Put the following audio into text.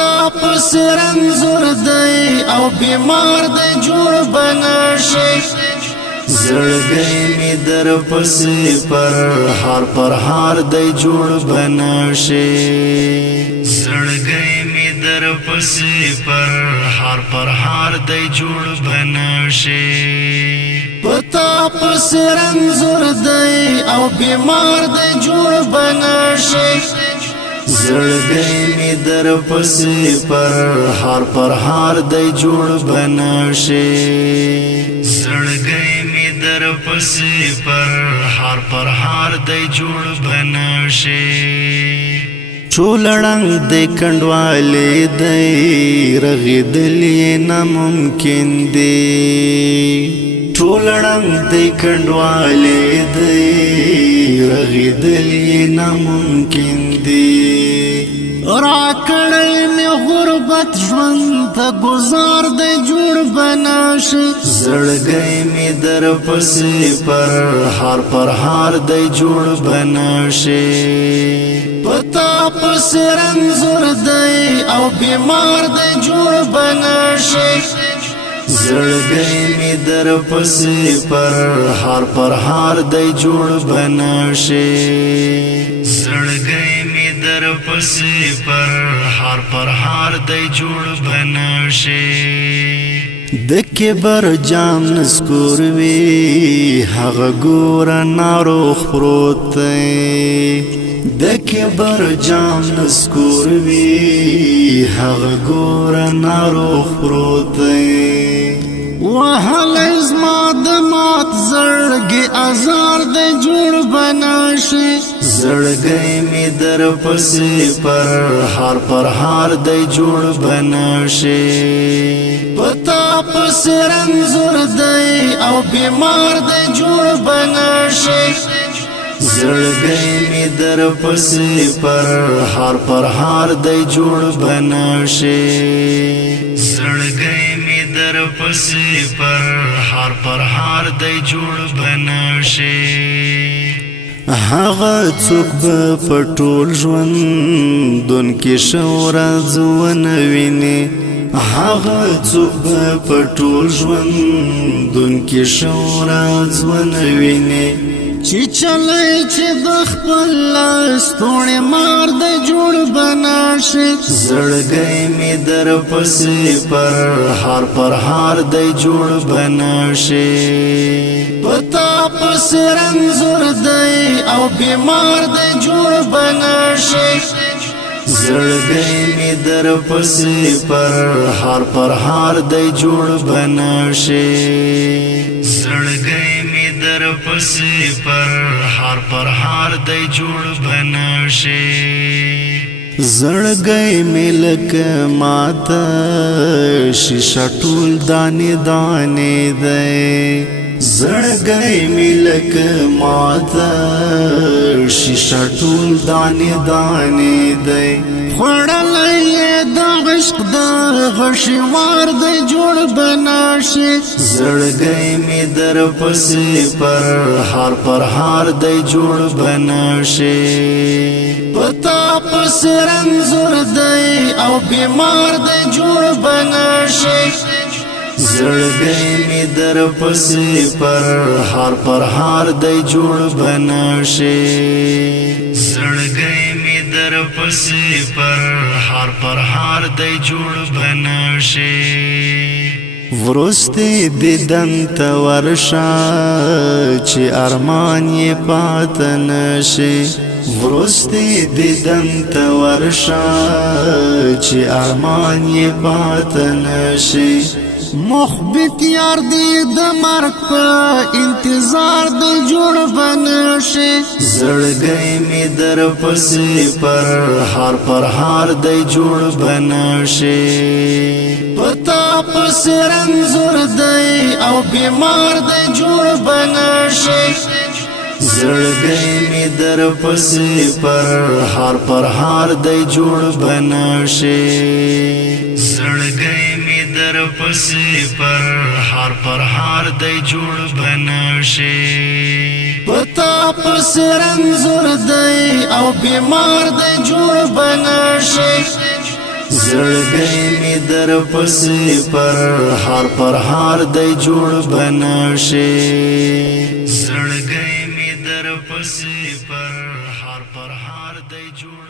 پتا پس رنزور دی او بیمار دی جوړ بنشي زړګی می در پسې پر هار دی جوړ بنشي زړګی می در پسې پر هار دی جوړ بنشي پتا پس رنزور دی او بیمار دی جوړ بنشي زړګی می در پسې پر هار دی جوړ بنشي زړګی می در پسې پر هار دی جوړ بنشي چولړنګ د کندوالې دی رغیدلې ناممکن دی چولړنګ د کندوالې دی رغیدلې ناممکن دی راکړی می غربت ژوند ته گزار دی جوړ بنشي زړګی می در پسې پر هار دی جوړ بنشي پتا پس رنزور دی او بیمار دی جوړ بنشي زړګی می در پسې پر هار دی جوړ بنشي زړګی می در پسې پر هار دی جوړ بنشي د کبر جام نسکور وی هغه ګور ناروغ پروت دی د کبر جام نسکور وی هغه ګور ناروغ پروت دی وهل ازما د مات زړګي ازار د جوړ بنشي زړګی می در پسې پر هار دی جوړ بنشي پتا پس رنزور دی او بیمار دی جوړ بنشي زړګی می در پسې پر هار دی جوړ بنشي زړګی می در پسې پر هار دی جوړ بنشي هغه څوک به په ټول ژوندون کې شورز ونه ویني هغه څوک به په ټول ژوندون کې شورز ونه ویني چې چلای چې د خپل ستوري مار د جوړ بنشي زړګی می در پسې پر هار دی جوړ بنشي پتا پس رنزور دی او بیمار دی جوړ بنشي زړګی می در پسې پر هار دی جوړ بنشي زړګی می در پسې پر هار دی جوړ بنشي زړګی می لکه ماته شیشه ټول دانې دانې دی زړګی می لکه ماته شیشه ټول دانې دانې دی خوړلی د عشق د غشوار دی جوړ بنشي زړګی می در پسې پر هار دی جوړ بنشي پتا پس رنزور دی او بیمار دی جوړ بنشي زړګی می در پسې پر هار دی جوړ بنشي زړګی می در پسې پر هار دی جوړ بنشي ورسته دیدن ته ورشه چې ارمان یې پاته نشي ورسته دیدن ته ورشه چې ارمان یې پاته نشي محبت یار دی د مرګ په انتظار د جوړ بنشي زړګی می در پسې پر هار دی جوړ بنشي پتا پس رنزور دی او بیمار دی جوړ بنشي زړګی می در پسې پر هار دی جوړ بنشي زړګی می در پسې پر هار دی جوړ بنشي پتا پس رنزور دی او بیمار دی جوړ بنشي زړګی می در پسې پر هار دی جوړ بنشي زړګی می در پسې پر هار دی جوړ